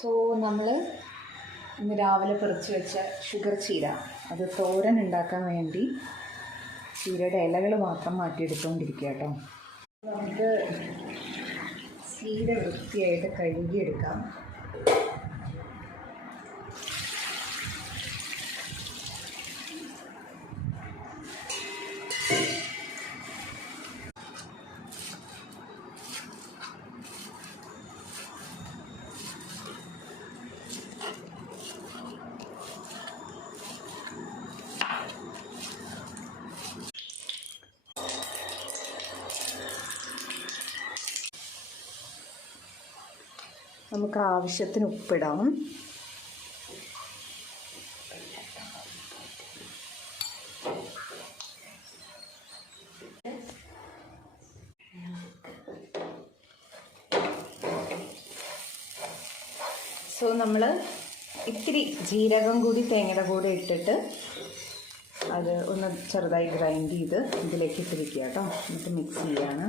So നമ്മൾ ഇന്ന് രാവിലെ പറിച്ച് വെച്ച ഷുഗർ ചീര അത് തോരൻ ഉണ്ടാക്കാൻ വേണ്ടി ചീരയുടെ ഇലകൾ മാത്രം മാറ്റിയെടുത്തുകൊണ്ടിരിക്കുക കേട്ടോ. നമുക്ക് ചീര വൃത്തിയായിട്ട് കഴുകിയെടുക്കാം. നമുക്ക് ആവശ്യത്തിന് ഉപ്പിടാം. സോ നമ്മൾ ഇത്തിരി ജീരകം കൂടി തേങ്ങയുടെ കൂടെ ഇട്ടിട്ട് അത് ഒന്ന് ചെറുതായി ഗ്രൈൻഡ് ചെയ്ത് ഇതിലേക്ക് ഇട്ട് വയ്ക്കുക കേട്ടോ. എന്നിട്ട് മിക്സ് ചെയ്യാണ്.